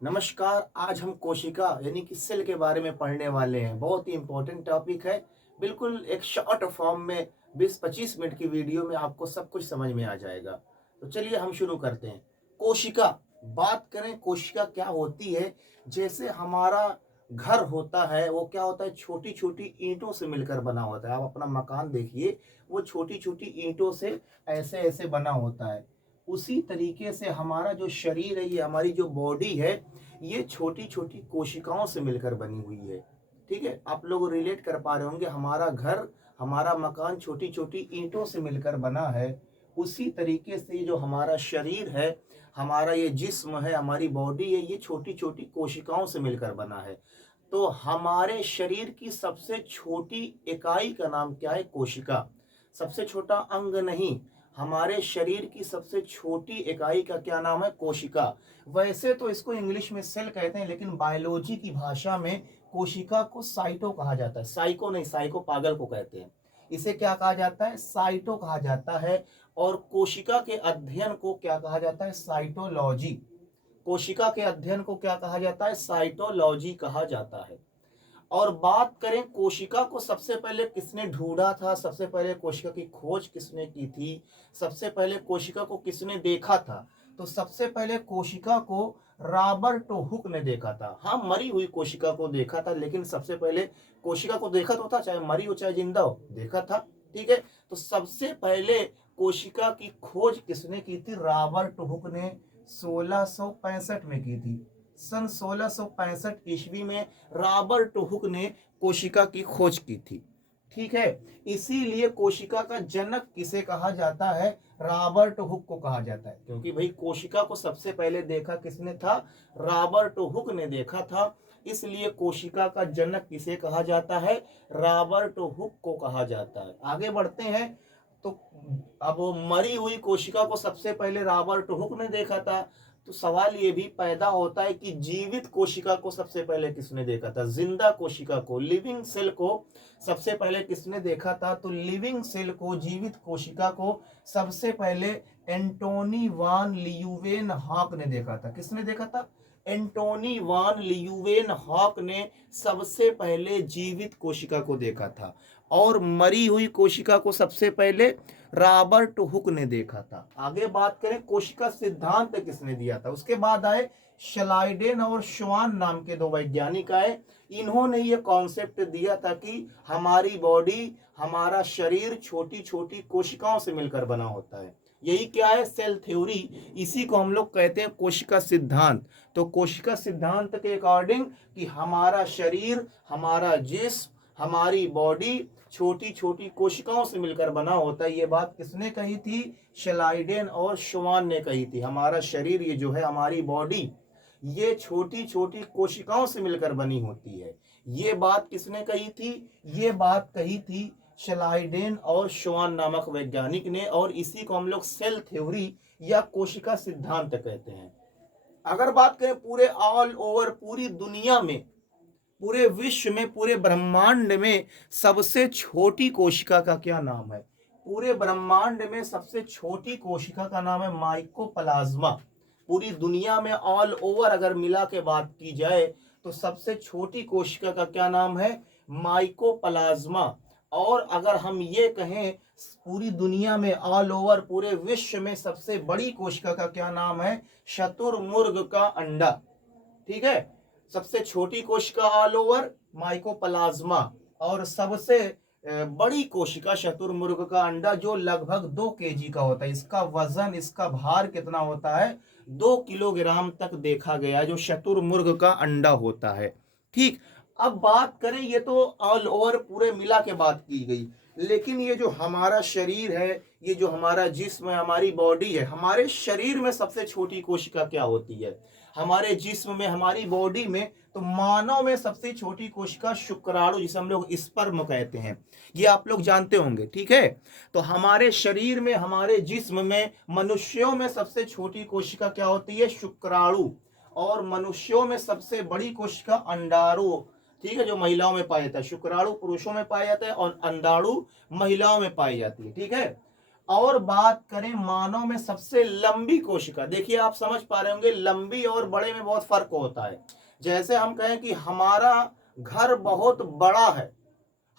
नमस्कार। आज हम कोशिका यानी कि सेल के बारे में पढ़ने वाले हैं। बहुत ही इंपॉर्टेंट टॉपिक है। बिल्कुल एक शॉर्ट फॉर्म में 20-25 मिनट की वीडियो में आपको सब कुछ समझ में आ जाएगा। तो चलिए हम शुरू करते हैं। कोशिका, बात करें कोशिका क्या होती है। जैसे हमारा घर होता है वो क्या होता है, छोटी छोटी ईंटों से मिलकर बना होता है। आप अपना मकान देखिए, वो छोटी छोटी ईंटों से ऐसे ऐसे बना होता है। उसी तरीके से हमारा जो शरीर है, ये हमारी जो बॉडी है, ये छोटी छोटी कोशिकाओं से मिलकर बनी हुई है। ठीक है, आप लोग रिलेट कर पा रहे होंगे। हमारा घर, हमारा मकान छोटी छोटी ईंटों से मिलकर बना है। उसी तरीके से जो हमारा शरीर है, हमारा ये जिस्म है, हमारी बॉडी है, ये छोटी छोटी कोशिकाओं से मिलकर बना है। तो हमारे शरीर की सबसे छोटी इकाई का नाम क्या है? कोशिका। सबसे छोटा अंग नहीं, हमारे शरीर की सबसे छोटी इकाई का क्या नाम है? कोशिका। वैसे तो इसको इंग्लिश में सेल कहते हैं, लेकिन बायोलॉजी की भाषा में कोशिका को साइटो कहा जाता है। साइको नहीं, साइको पागल को कहते हैं। इसे क्या कहा जाता है? साइटो कहा जाता है। और कोशिका के अध्ययन को क्या कहा जाता है? साइटोलॉजी। कोशिका के अध्ययन को क्या कहा जाता है? साइटोलॉजी कहा जाता है। और बात करें कोशिका को सबसे पहले किसने ढूंढा था, सबसे पहले कोशिका की खोज किसने की थी, सबसे पहले कोशिका को किसने देखा था, तो सबसे पहले कोशिका को रॉबर्ट हुक ने देखा था। हाँ, मरी हुई कोशिका को देखा था, लेकिन सबसे पहले कोशिका को देखा तो था, चाहे मरी हो चाहे जिंदा हो, देखा था। ठीक है, तो सबसे पहले कोशिका की खोज किसने की थी? रॉबर्ट हुक ने 1665 में की थी। सन 1665 ईस्वी में रॉबर्ट हुक ने कोशिका की खोज की थी। ठीक है, इसीलिए कोशिका का जनक किसे कहा जाता है? रॉबर्ट हुक को कहा जाता है, क्योंकि भाई कोशिका को सबसे पहले देखा किसने था? रॉबर्ट हुक ने देखा था। इसलिए कोशिका का जनक किसे कहा जाता है? रॉबर्ट हुक को कहा जाता है। आगे बढ़ते हैं। तो अब वो मरी हुई कोशिका को सबसे पहले रॉबर्ट हुक ने देखा था। तो सवाल ये भी पैदा होता है कि जीवित कोशिका को सबसे पहले किसने देखा था? जिंदा कोशिका को, लिविंग सेल को सबसे पहले किसने देखा था? तो लिविंग सेल को, जीवित कोशिका को सबसे पहले एंटोनी वान लियुवेन हॉक ने देखा था। किसने देखा था? एंटोनी वान लियुवेन हॉक ने सबसे पहले जीवित कोशिका को देखा था। और मरी हुई कोशिका को सबसे पहले रॉबर्ट हुक ने देखा था। आगे बात करें कोशिका सिद्धांत किसने दिया था, उसके बाद आए श्लाइडेन और श्वान नाम के दो वैज्ञानिक आए। इन्होंने ये कॉन्सेप्ट दिया था कि हमारी बॉडी, हमारा शरीर छोटी छोटी कोशिकाओं से मिलकर बना होता है। यही क्या है? Cell theory. इसी को हम लोग कहते हैं कोशिका सिद्धांत। तो कोशिका सिद्धांत के अकॉर्डिंग कि हमारा शरीर, हमारा जिस्म, हमारी बॉडी छोटी छोटी कोशिकाओं से मिलकर बना होता है। ये बात किसने कही थी? श्लाइडेन और श्वान ने कही थी। हमारा शरीर, ये जो है हमारी बॉडी, ये छोटी छोटी कोशिकाओं से मिलकर बनी होती है। ये बात किसने कही थी? ये बात कही थी श्लाइडेन और श्वान नामक वैज्ञानिक ने। और इसी को हम लोग सेल थ्योरी या कोशिका सिद्धांत कहते हैं। अगर बात करें पूरे ऑल ओवर, पूरी दुनिया में, पूरे विश्व में, पूरे ब्रह्मांड में सबसे छोटी कोशिका का क्या नाम है? पूरे ब्रह्मांड में सबसे छोटी कोशिका का नाम है माइकोप्लाज्मा। पूरी दुनिया में ऑल ओवर अगर मिला के बात की जाए तो सबसे छोटी कोशिका का क्या नाम है? माइकोप्लाज्मा। और अगर हम ये कहें पूरी दुनिया में ऑल ओवर, पूरे विश्व में सबसे बड़ी कोशिका का क्या नाम है? शतुरमुर्ग का अंडा। ठीक है, सबसे छोटी कोशिका ऑल ओवर माइकोप्लाज्मा, और सबसे बड़ी कोशिका शतुरमुर्ग का अंडा, जो लगभग 2 kg का होता है। इसका वजन, इसका भार कितना होता है? 2 किलोग्राम तक देखा गया, जो शतुरमुर्ग का अंडा होता है। ठीक, अब बात करें, ये तो ऑल ओवर पूरे मिला के बात की गई, लेकिन ये जो हमारा शरीर है, ये जो हमारा जिस्म है, हमारी बॉडी है, हमारे शरीर में सबसे छोटी कोशिका क्या होती है? हमारे जिस्म में, हमारी बॉडी में, तो मानव में सबसे छोटी कोशिका शुक्राणु, जिसे हम लोग स्पर्म कहते हैं, ये आप लोग जानते होंगे। ठीक है, तो हमारे शरीर में, हमारे जिस्म में, मनुष्यों में सबसे छोटी कोशिका क्या होती है? शुक्राणु। और मनुष्यों में सबसे बड़ी कोशिका अंडाणु। ठीक है, जो महिलाओं में पाया जाता है। शुक्राणु पुरुषों में पाया जाता है और अंडाणु महिलाओं में पाई जाती है। ठीक है, और बात करें मानव में सबसे लंबी कोशिका, देखिए आप समझ पा रहे होंगे लंबी और बड़े में बहुत फर्क होता है। जैसे हम कहें कि हमारा घर बहुत बड़ा है,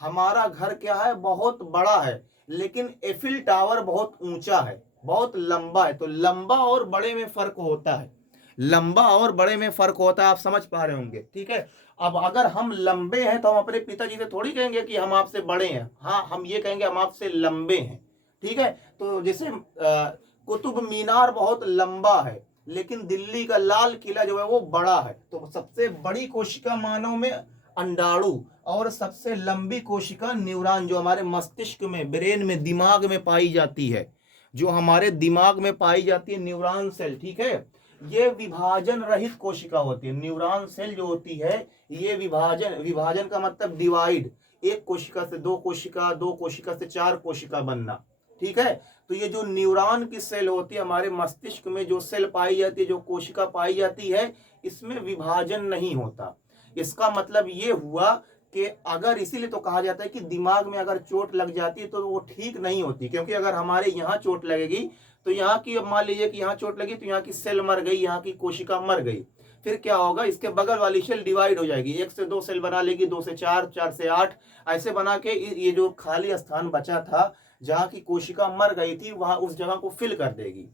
हमारा घर क्या है, बहुत बड़ा है, लेकिन एफिल टावर बहुत ऊंचा है, बहुत लंबा है। तो लंबा और बड़े में फर्क होता है, लंबा और बड़े में फर्क होता है, आप समझ पा रहे होंगे। ठीक है, अब अगर हम लंबे हैं तो हम अपने पिताजी से थोड़ी कहेंगे कि हम आपसे बड़े हैं, हाँ हम ये कहेंगे हम आपसे लंबे हैं। ठीक है, तो जैसे कुतुब मीनार बहुत लंबा है, लेकिन दिल्ली का लाल किला जो है वो बड़ा है। तो सबसे बड़ी कोशिका मानव में अंडाणु, और सबसे लंबी कोशिका न्यूरॉन, जो हमारे मस्तिष्क में, ब्रेन में, दिमाग में पाई जाती है, जो हमारे दिमाग में पाई जाती है, न्यूरॉन सेल। ठीक है, ये विभाजन रहित कोशिका होती है। न्यूरॉन सेल जो होती है ये विभाजन, विभाजन का मतलब डिवाइड, एक कोशिका से दो कोशिका, दो कोशिका से चार कोशिका बनना। ठीक है, तो ये जो न्यूरॉन की सेल होती है, हमारे मस्तिष्क में जो सेल पाई जाती है, जो कोशिका पाई जाती है, इसमें विभाजन नहीं होता। इसका मतलब ये हुआ कि अगर, इसीलिए तो कहा जाता है कि दिमाग में अगर चोट लग जाती है तो वो ठीक नहीं होती, क्योंकि अगर हमारे यहाँ चोट लगेगी तो यहाँ की, अब मान लीजिए कि यहाँ चोट लगी तो यहाँ की सेल मर गई, यहाँ की कोशिका मर गई, फिर क्या होगा, इसके बगल वाली सेल डिवाइड हो जाएगी, एक से दो सेल बना लेगी, दो से चार, चार से आठ, ऐसे बना के ये जो खाली स्थान बचा था जहाँ की कोशिका मर गई थी, वहां उस जगह को फिल कर देगी,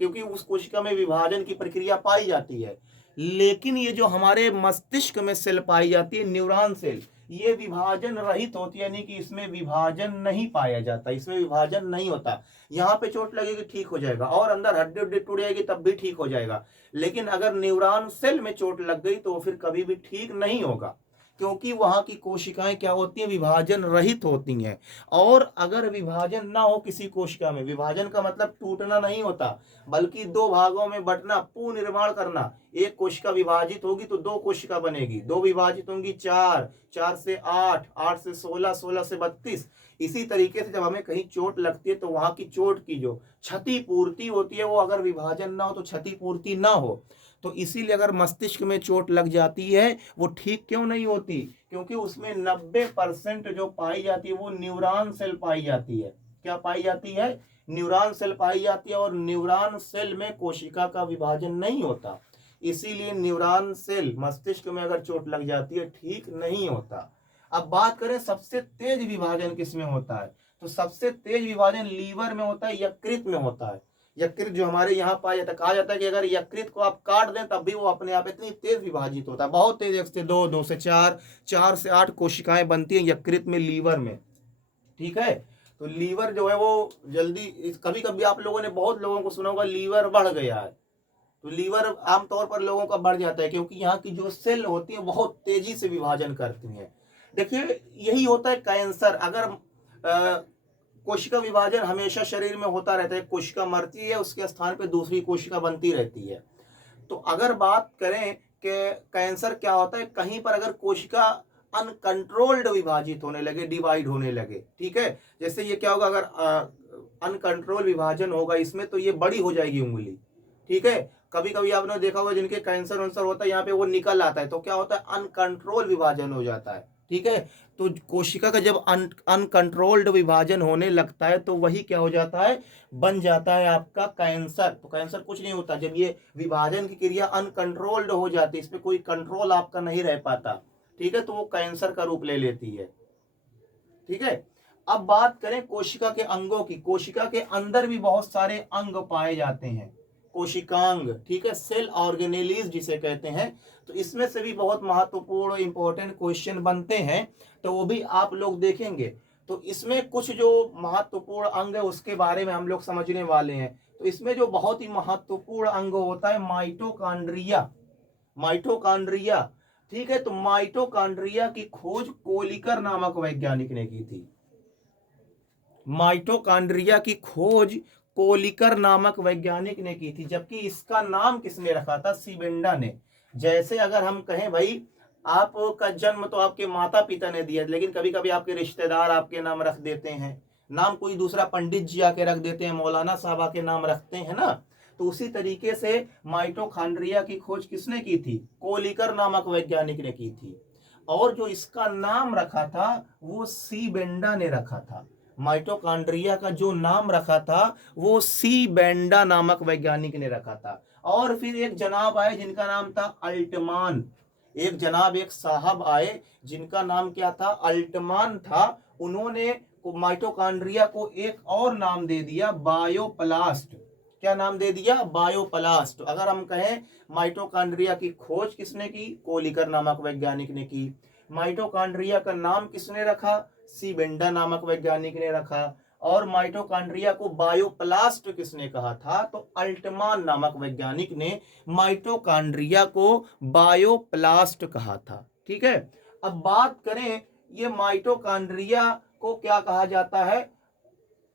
क्योंकि उस कोशिका में विभाजन की प्रक्रिया पाई जाती है। लेकिन ये जो हमारे मस्तिष्क में सेल पाई जाती है, न्यूरॉन सेल, ये विभाजन रहित होती है, यानी कि इसमें विभाजन नहीं पाया जाता, इसमें विभाजन नहीं होता। यहाँ पे चोट लगेगी ठीक हो जाएगा, और अंदर हड्डी उड्डी टूट जाएगी तब भी ठीक हो जाएगा। लेकिन अगर न्यूरॉन सेल में चोट लग गई तो फिर कभी भी ठीक नहीं होगा, क्योंकि वहां की कोशिकाएं क्या होती हैं, विभाजन रहित होती हैं। और अगर विभाजन ना हो किसी कोशिका में, विभाजन का मतलब टूटना नहीं होता, बल्कि दो भागों में बंटना, पुनर्निर्माण करना। एक कोशिका विभाजित होगी तो दो कोशिका बनेगी, दो विभाजित होंगी चार, चार से आठ, आठ से 16, 16 से 32। इसी तरीके से जब हमें कहीं चोट लगती है तो वहां की चोट की जो क्षति पूर्ति होती है, वो अगर विभाजन ना हो तो क्षति पूर्ति ना हो। तो इसीलिए अगर मस्तिष्क में चोट लग जाती है वो ठीक क्यों नहीं होती, क्योंकि उसमें 90% जो पाई जाती है वो न्यूरॉन सेल पाई जाती है। क्या पाई जाती है, न्यूरॉन सेल पाई जाती है, और न्यूरॉन सेल में कोशिका का विभाजन नहीं होता। इसीलिए न्यूरॉन सेल मस्तिष्क में अगर चोट लग जाती है ठीक नहीं होता। अब बात करें सबसे तेज विभाजन किसमें होता है, तो सबसे तेज विभाजन लीवर में होता है, यकृत में होता है। यकृत जो हमारे यहाँ पाया जाता है, कहा जाता है कि अगर यकृत को आप काट दें तब भी वो अपने आप इतनी तेज विभाजित होता है, बहुत तेज, एक से दो, दो से चार, चार से आठ कोशिकाएं बनती हैं यकृत में, लीवर में। ठीक है, तो लीवर जो है वो जल्दी, कभी कभी आप लोगों ने, बहुत लोगों को सुना होगा लीवर बढ़ गया है, तो लीवर आमतौर पर लोगों का बढ़ जाता है, क्योंकि यहाँ की जो सेल होती है बहुत तेजी से विभाजन करती हैं। देखिए यही होता है कैंसर, अगर कोशिका विभाजन हमेशा शरीर में होता रहता है, कोशिका मरती है उसके स्थान पे दूसरी कोशिका बनती रहती है। तो अगर बात करें कि कैंसर क्या होता है, कहीं पर अगर कोशिका अनकंट्रोल्ड विभाजित होने लगे, डिवाइड होने लगे, ठीक है, जैसे ये क्या होगा, अगर अनकंट्रोल विभाजन होगा इसमें तो ये बड़ी हो जाएगी उंगली। ठीक है, कभी कभी आपने देखा होगा जिनके कैंसर वैंसर होता है यहाँ पे वो निकल आता है, तो क्या होता है, अनकंट्रोल विभाजन हो जाता है। ठीक है, तो कोशिका का जब अनकंट्रोल्ड विभाजन होने लगता है तो वही क्या हो जाता है, बन जाता है आपका कैंसर। तो कैंसर कुछ नहीं होता, जब ये विभाजन की क्रिया अनकंट्रोल्ड हो जाती है, इस पर कोई कंट्रोल आपका नहीं रह पाता, ठीक है, तो वो कैंसर का रूप ले लेती है। ठीक है, अब बात करें कोशिका के अंगों की, कोशिका के अंदर भी बहुत सारे अंग पाए जाते हैं, कोशिकांग। ठीक है, सेल ऑर्गेनेलीज जिसे कहते हैं। तो इसमें से भी बहुत महत्वपूर्ण इंपॉर्टेंट क्वेश्चन बनते हैं, तो वो भी आप लोग देखेंगे। तो इसमें कुछ जो महत्वपूर्ण अंग है उसके बारे में हम लोग समझने वाले हैं। तो इसमें जो बहुत ही महत्वपूर्ण अंग होता है माइटोकॉन्ड्रिया, माइटोकॉन्ड्रिया। ठीक है, तो माइटोकॉन्ड्रिया की खोज कोलिकर नामक वैज्ञानिक ने की थी। माइटोकॉन्ड्रिया की खोज कोलिकर नामक वैज्ञानिक ने की थी, जबकि इसका नाम किसने रखा था, सीबेंडा ने। जैसे अगर हम कहें भाई आपका जन्म तो आपके माता पिता ने दिया, लेकिन कभी कभी आपके रिश्तेदार आपके नाम रख देते हैं, नाम कोई दूसरा पंडित जी आके रख देते हैं, मौलाना साहब आके नाम रखते हैं ना। तो उसी तरीके से माइटोकॉन्ड्रिया की खोज किसने की थी, कोलिकर नामक वैज्ञानिक ने की थी। और जो इसका नाम रखा था वो सीबेंडा ने रखा था। माइटोकॉन्ड्रिया का जो नाम रखा था वो सी बेंडा नामक वैज्ञानिक ने रखा था। और फिर एक जनाब आए जिनका नाम था अल्टमान, एक साहब आए जिनका नाम क्या था, अल्टमान था। उन्होंने माइटोकॉन्ड्रिया को एक और नाम दे दिया, बायोप्लास्ट। क्या नाम दे दिया, बायोप्लास्ट। अगर हम कहें माइटोकॉन्ड्रिया की खोज किसने की, कोलिकर नामक वैज्ञानिक ने की। माइटोकॉन्ड्रिया का नाम किसने रखा, सी बेंडा नामक वैज्ञानिक ने रखा। और माइटोकॉन्ड्रिया को बायोप्लास्ट किसने कहा था, तो अल्टमान नामक वैज्ञानिक ने माइटोकॉन्ड्रिया को बायोप्लास्ट कहा था। ठीक है, अब बात करें ये माइटोकॉन्ड्रिया को क्या कहा जाता है,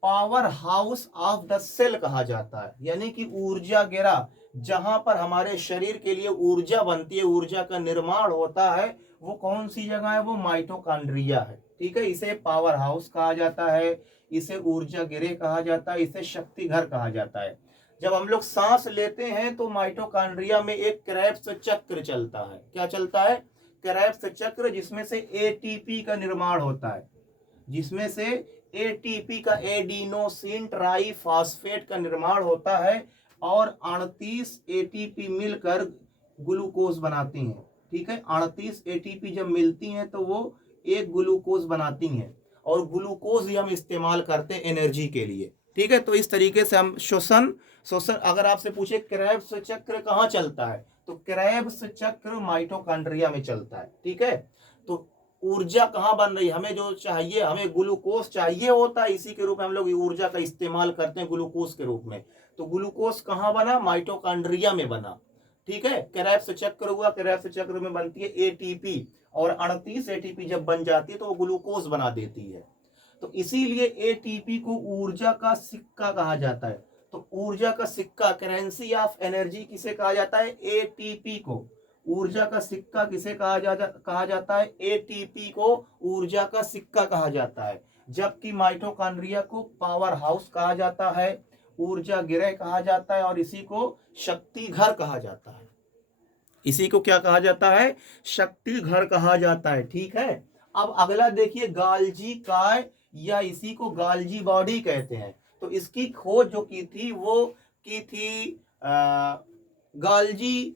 power house of the cell कहा जाता है, यानी कि ऊर्जा गिरा, जहां पर हमारे शरीर के लिए ऊर्जा बनती है, ऊर्जा का निर्माण होता है, वो कौन सी जगह है, वो माइटोकॉन्ड्रिया है। ठीक है, इसे पावर हाउस कहा जाता है, इसे ऊर्जा गिरे कहा जाता है, इसे शक्ति घर कहा जाता है। जब हम लोग सांस लेते हैं तो माइटोकॉन्ड्रिया में एक क्रेब्स चक्र चलता है। क्या चलता है, क्रेब्स चक्र, जिसमें से एटीपी का निर्माण होता है, जिसमें से एटीपी का, एडिनोसिन ट्राइफॉस्फेट का निर्माण होता है, और 38 एटीपी मिलकर ग्लूकोज बनाती हैं। ठीक है, 38 एटीपी जब मिलती हैं तो वो एक ग्लूकोज बनाती हैं, और ग्लूकोज ही हम इस्तेमाल करते हैं एनर्जी के लिए। ठीक है, तो इस तरीके से हम श्वसन श्वसन अगर आपसे पूछे क्रेब्स चक्र कहाँ चलता है, तो क्रेब्स चक्र माइटोकॉन्ड्रिया में चलता है। ठीक है, तो ऊर्जा कहाँ बन रही है, हमें जो चाहिए, हमें ग्लूकोज चाहिए होता है, इसी के रूप में हम लोग ऊर्जा का इस्तेमाल करते हैं ग्लूकोज के रूप में। तो ग्लूकोज कहाँ बना, माइटोकॉन्ड्रिया में बना। ठीक है, क्रेब्स चक्र हुआ, क्रेब्स चक्र में बनती है एटीपी, और 38 एटीपी जब बन जाती है तो वो ग्लूकोज बना देती है। तो इसीलिए एटीपी को ऊर्जा का सिक्का कहा जाता है। तो ऊर्जा का सिक्का, करेंसी ऑफ एनर्जी किसे कहा जाता है, एटीपी को। ऊर्जा का सिक्का किसे कहा जाता है, एटीपी को ऊर्जा का सिक्का कहा जाता है। जबकि माइटोकॉन्ड्रिया को पावर हाउस कहा जाता है, ऊर्जा गिरह कहा जाता है, और इसी को शक्ति घर कहा जाता है। इसी को क्या कहा जाता है, शक्ति घर कहा जाता है। ठीक है, अब अगला देखिए, गाल्जी काय, या इसी को गाल्जी बॉडी कहते हैं। तो इसकी खोज जो की थी वो की थी गाल्जी,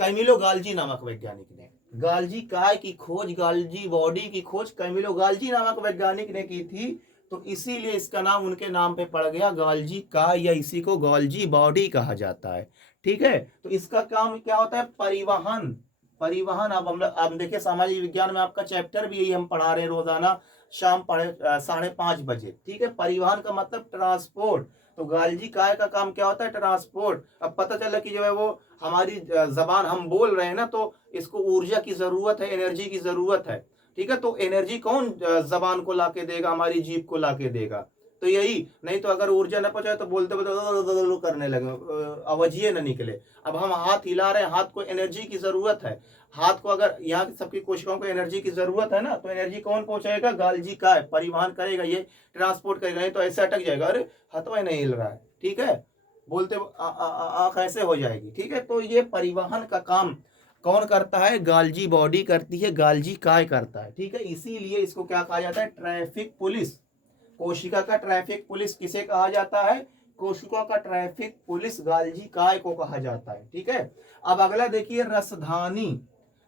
कैमिलो गाल्जी नामक वैज्ञानिक ने। गाल्जी काय की खोज, गाल्जी बॉडी की खोज कैमिलो गाल्जी नामक वैज्ञानिक ने की थी। तो इसीलिए इसका नाम उनके नाम पे पड़ गया, गाल्जी काय, या इसी को गाल्जी बॉडी कहा जाता है। ठीक है, तो इसका काम क्या होता है, परिवहन। परिवहन, अब देखिए सामाजिक विज्ञान में आपका चैप्टर भी यही हम पढ़ा रहे हैं रोजाना शाम 5:30 बजे। ठीक है, परिवहन का मतलब ट्रांसपोर्ट। तो गाल्जी काय का काम क्या होता है, ट्रांसपोर्ट। अब पता चला कि जो है वो हमारी जबान हम बोल रहे हैं ना, तो इसको ऊर्जा की जरूरत है, एनर्जी की जरूरत है। ठीक है, तो एनर्जी कौन जबान को लाके देगा, हमारी जीभ को लाके देगा। तो यही, नहीं तो अगर ऊर्जा न पहुंचाए तो बोलते बोलते करने लगे, आवाज़ न निकले। अब हम हाथ हिला रहे हैं, हाथ को एनर्जी की जरूरत है। हाथ को अगर यहाँ की सबकी कोशिकाओं को एनर्जी की जरूरत है ना, तो एनर्जी कौन पहुंचाएगा, गाल्जी काय, परिवहन करेगा, ये ट्रांसपोर्ट करेगा। नहीं तो ऐसे अटक जाएगा, अरे हाथों नहीं हिल रहा है। ठीक है, बोलते आंख ऐसे हो जाएगी। ठीक है, तो ये परिवहन का काम कौन करता है, गाल्जी बॉडी करती है, गाल्जी काय करता है। ठीक है, इसीलिए इसको क्या कहा जाता है, ट्रैफिक पुलिस। कोशिका का ट्रैफिक पुलिस किसे कहा जाता है, कोशिका का ट्रैफिक पुलिस गाल्जी काय को कहा जाता है। ठीक है, अब अगला देखिए, रसधानी।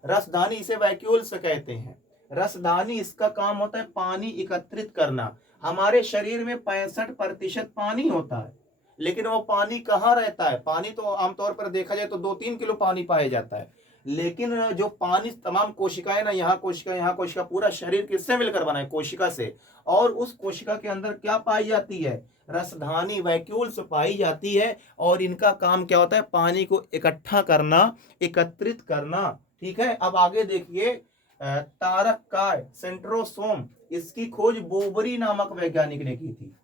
रसधानी इसे वैक्यूल्स कहते हैं। रसधानी, इसका काम होता है पानी एकत्रित करना। हमारे शरीर में 65% पानी होता है, लेकिन वो पानी कहाँ रहता है, पानी तो आमतौर पर देखा जाए तो 2-3 किलो पानी पाया जाता है, लेकिन जो पानी तमाम कोशिकाएं ना, यहाँ कोशिका, पूरा शरीर किससे मिलकर बना है, कोशिका से। और उस कोशिका के अंदर क्या पाई जाती है, रसधानी, वैक्यूल्स पाई जाती है। और इनका काम क्या होता है, पानी को इकट्ठा करना, एकत्रित करना। ठीक है, अब आगे देखिए, तारक काय, सेंट्रोसोम, इसकी खोज बोबरी नामक वैज्ञानिक ने की थी।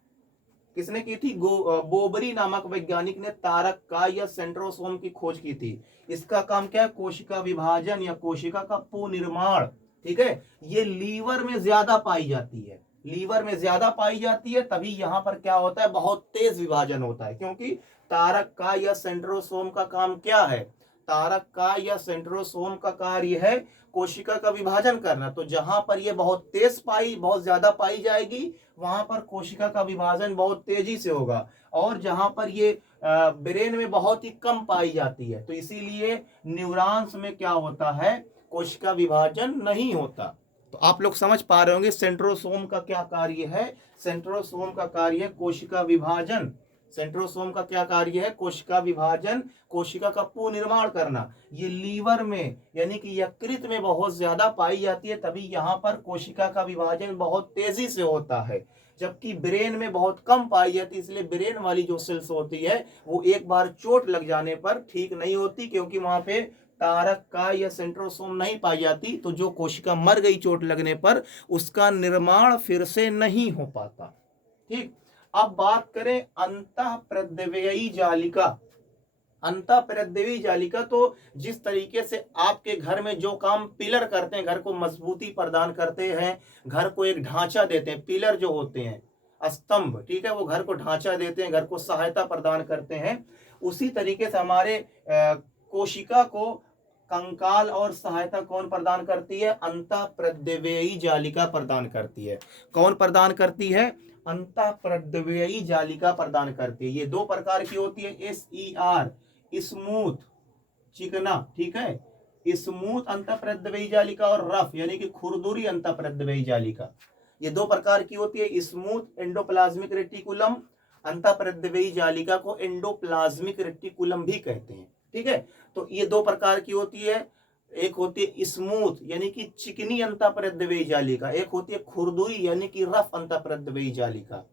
किसने की थी, बोबरी नामक वैज्ञानिक ने तारक काय या सेंट्रोसोम की खोज की थी। इसका काम क्या है, कोशिका विभाजन या कोशिका का पुनर्निर्माण। ठीक है, ये लीवर में ज्यादा पाई जाती है, लीवर में ज्यादा पाई जाती है, तभी यहां पर क्या होता है, बहुत तेज विभाजन होता है। क्योंकि तारक काय या सेंट्रोसोम का काम क्या है, तारक का या सेंट्रोसोम का कार्य है कोशिका का विभाजन करना। तो जहां पर ये बहुत बहुत ज्यादा पाई जाएगी वहां पर कोशिका का विभाजन बहुत तेजी से होगा, और जहां पर ये ब्रेन में बहुत ही कम पाई जाती है तो इसीलिए न्यूरॉन्स में क्या होता है, कोशिका विभाजन नहीं होता। तो आप लोग समझ पा रहे होंगे सेंट्रोसोम का क्या कार्य है। सेंट्रोसोम का कार्य है कोशिका विभाजन। सेंट्रोसोम का क्या कार्य है, कोशिका विभाजन, कोशिका का पुनर्निर्माण करना। ये लीवर में यानी कि यकृत में बहुत ज्यादा पाई जाती है, तभी यहाँ पर कोशिका का विभाजन बहुत तेजी से होता है, जबकि ब्रेन में बहुत कम पाई जाती है। इसलिए ब्रेन वाली जो सेल्स होती है वो एक बार चोट लग जाने पर ठीक नहीं होती, क्योंकि वहां पे तारक का या सेंट्रोसोम नहीं पाई जाती। तो जो कोशिका मर गई चोट लगने पर उसका निर्माण फिर से नहीं हो पाता। ठीक, अब बात करें अंतःप्रद्रव्ययी जालिका। अंतःप्रद्रव्ययी जालिका तो जिस तरीके से आपके घर में जो काम पिलर करते हैं, घर को मजबूती प्रदान करते हैं, घर को एक ढांचा देते हैं, पिलर जो होते हैं स्तंभ, ठीक है, वो घर को ढांचा देते हैं, घर को सहायता प्रदान करते हैं। उसी तरीके से हमारे कोशिका को कंकाल और सहायता कौन प्रदान करती है, अंतःप्रद्रव्ययी जालिका प्रदान करती है। कौन प्रदान करती है, अंतःप्रद्रव्ययी जालिका प्रदान करती है। ये दो प्रकार की होती है, SER स्मूथ, चिकना, ठीक है, स्मूथ अंतःप्रद्रव्ययी जालिका, और रफ यानी कि खुरदुरी अंतःप्रद्रव्ययी जालिका। ये दो प्रकार की होती है। स्मूथ एंडोप्लाज्मिक रेटिकुलम, अंतःप्रद्रव्ययी जालिका को एंडोप्लाज्मिक रेटिकुलम भी कहते हैं, ठीक है। तो ये दो प्रकार की होती है, एक होती है स्मूथ यानी कि चिकनी अंतःप्रद्रव्ययी जालिका, एक होती है खुरदुरी यानी कि रफ अंतःप्रद्रव्ययी जालिका।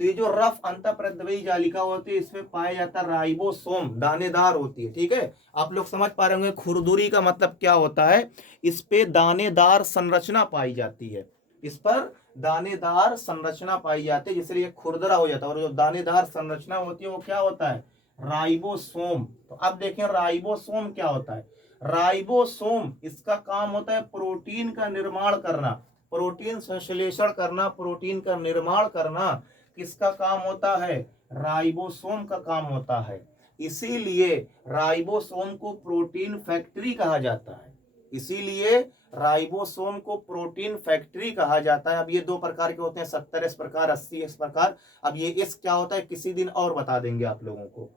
तो ये जो रफ अंतःप्रद्रव्ययी जालिका होती है इसमें पाया जाता है राइबोसोम, दानेदार होती है, ठीक है। आप लोग समझ पा रहे होंगे खुरदुरी का मतलब क्या होता है, इस पे दानेदार संरचना पाई जाती है, इस पर दानेदार संरचना पाई जाती है, जिससे ये खुरदरा हो जाता है। और जो दानेदार संरचना होती है वो क्या होता है, राइबोसोम। तो अब देखें राइबोसोम क्या होता है। राइबोसोम इसका काम होता है प्रोटीन का निर्माण करना, प्रोटीन संश्लेषण करना, प्रोटीन का निर्माण करना किसका काम होता है, राइबोसोम का काम होता है। इसीलिए राइबोसोम को प्रोटीन फैक्ट्री कहा जाता है, इसीलिए राइबोसोम को प्रोटीन फैक्ट्री कहा जाता है। अब ये दो प्रकार के होते हैं, 70 इस प्रकार, 80 इस प्रकार। अब ये इस क्या होता है किसी दिन और बता देंगे आप लोगों को,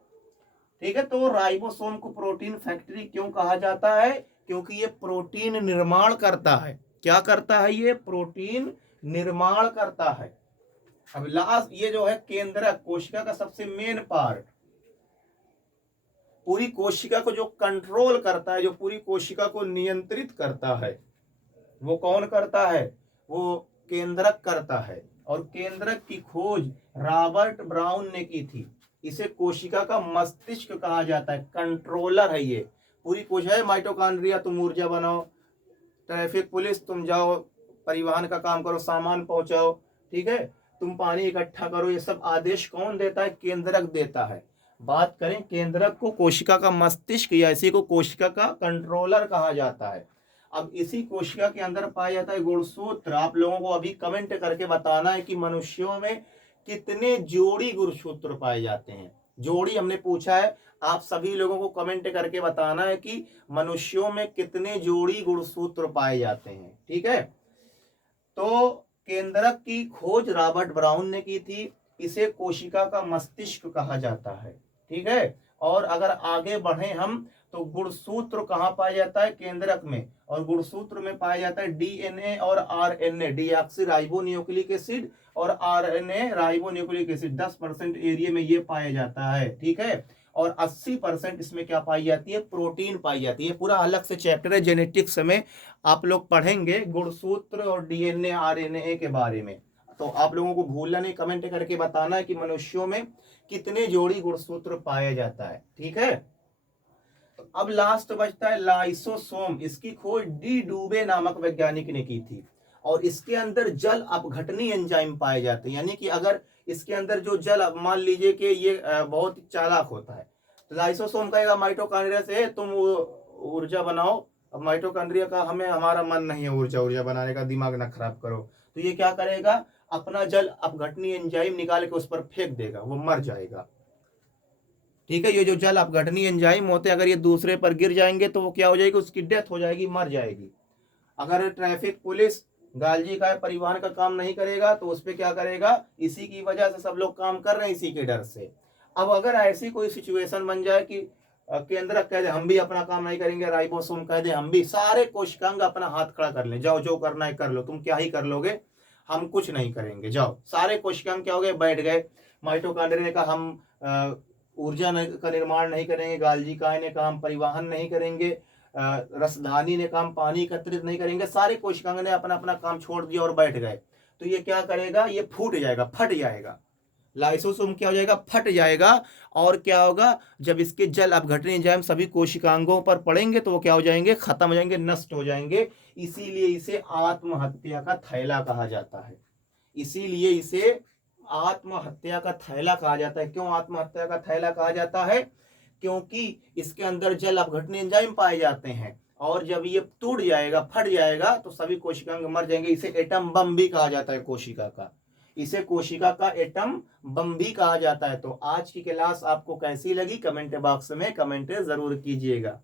ठीक है। तो राइबोसोम को प्रोटीन फैक्ट्री क्यों कहा जाता है, क्योंकि ये प्रोटीन निर्माण करता है। क्या करता है, ये प्रोटीन निर्माण करता है। अब लास्ट ये जो है केंद्रक, कोशिका का सबसे मेन पार्ट, पूरी कोशिका को जो कंट्रोल करता है, जो पूरी कोशिका को नियंत्रित करता है, वो कौन करता है, वो केंद्रक करता है। और केंद्रक की खोज रॉबर्ट ब्राउन ने की थी। इसे कोशिका का मस्तिष्क कहा जाता है, कंट्रोलर है ये। पूरी कोशिका है, माइटोकॉन्ड्रिया तुम ऊर्जा बनाओ, ट्रैफिक पुलिस तुम जाओ परिवहन का काम करो, सामान पहुंचाओ, ठीक है, तुम पानी इकट्ठा करो, ये सब आदेश कौन देता है, केंद्रक देता है। बात करें केंद्रक को कोशिका का मस्तिष्क या इसी को कोशिका का कंट्रोलर कहा जाता है। अब इसी कोशिका के अंदर पाया जाता है गुणसूत्र। आप लोगों को अभी कमेंट करके बताना है कि मनुष्यों में कितने जोड़ी गुणसूत्र पाए जाते हैं। जोड़ी हमने पूछा है, आप सभी लोगों को कमेंट करके बताना है कि मनुष्यों में कितने जोड़ी गुणसूत्र पाए जाते हैं, ठीक है। तो केंद्रक की खोज रॉबर्ट ब्राउन ने की थी। इसे कोशिका का मस्तिष्क कहा जाता है, ठीक है। और अगर आगे बढ़े हम तो गुणसूत्र कहाँ पाया जाता है, केंद्रक में। और गुणसूत्र में पाया जाता है डीएनए और RNA, deoxy ribo nucleic acid और RNA ribo nucleic acid 10% area में ये पाया जाता है, ठीक है। और 80% इसमें क्या पाई जाती है, प्रोटीन पाई जाती है। पूरा अलग से चैप्टर है जेनेटिक्स में, आप लोग पढ़ेंगे गुणसूत्र और डीएनए आरएनए के बारे में। तो आप लोगों को भूलना नहीं, कमेंट करके बताना है कि मनुष्यों में कितने जोड़ी गुणसूत्र पाया जाता है, ठीक है। तो अब लास्ट बचता है लाइसोसोम। इसकी खोज डी डूबे नामक वैज्ञानिक ने की थी। और इसके अंदर जल अपघटनी एंजाइम पाए जाते हैं, यानी कि अगर इसके अंदर जो जल, मान लीजिए कि ये बहुत चालाक होता है, तो लाइसोसोम कहेगा माइटोकॉन्ड्रिया से तुम ऊर्जा बनाओ। अब माइटोकॉन्ड्रिया का हमें हमारा मन नहीं है ऊर्जा बनाने का, दिमाग ना खराब करो। तो ये क्या करेगा, अपना जल अपघटनी एंजाइम निकाल के उस पर फेंक देगा, वो मर जाएगा। ठीक है। ये जो जल अपघटनीय एंजाइम होते हैं, अगर ये दूसरे पर गिर जाएंगे तो वो क्या हो जाएगी, उसकी डेथ हो जाएगी, मर जाएगी। अगर ट्रैफिक पुलिस गालजी का परिवहन का काम नहीं करेगा तो उस पर क्या करेगा, इसी की वजह से सब लोग काम कर रहे हैं, इसी के डर से। अब अगर ऐसी कोई सिचुएशन बन जाए कि केंद्रक कह दे हम भी अपना काम नहीं करेंगे, राइबोसोम कह दे हम भी, सारे कोशिकांग अपना हाथ खड़ा कर लें, जाओ जो करना है कर लो, तुम क्या ही कर लोगे, हम कुछ नहीं करेंगे, जाओ। सारे कोशिकांग क्या हो गए, बैठ गए। माइटोकॉन्ड्रिया ने कहा हम ऊर्जा का निर्माण नहीं करेंगे, गाल्जी काय ने कहा हम परिवहन नहीं करेंगे, रसधानी ने कहा हम पानी एकत्रित नहीं करेंगे, सारे कोशिकांग ने अपना अपना काम छोड़ दिया और बैठ गए। तो ये क्या करेगा, ये फूट जाएगा, फट जाएगा, लाइसोसोम क्या हो जाएगा, फट जाएगा। और क्या होगा, जब इसके जल अपघटनीय एंजाइम सभी कोशिकांगों पर पड़ेंगे तो वो क्या हो जाएंगे, खत्म हो जाएंगे, नष्ट हो जाएंगे। इसीलिए इसे आत्महत्या का थैला कहा जाता है। इसीलिए इसे आत्महत्या का थैला कहा जाता है। क्यों आत्महत्या का थैला कहा जाता है, क्योंकि इसके अंदर जल अपघटनीय एंजाइम पाए जाते हैं, और जब ये टूट जाएगा, फट जाएगा, तो सभी कोशिकांग मर जाएंगे। इसे एटम बम भी कहा जाता है कोशिका का, इसे कोशिका का एटम बम भी कहा जाता है। तो आज की क्लास आपको कैसी लगी, कमेंट बॉक्स में कमेंट जरूर कीजिएगा।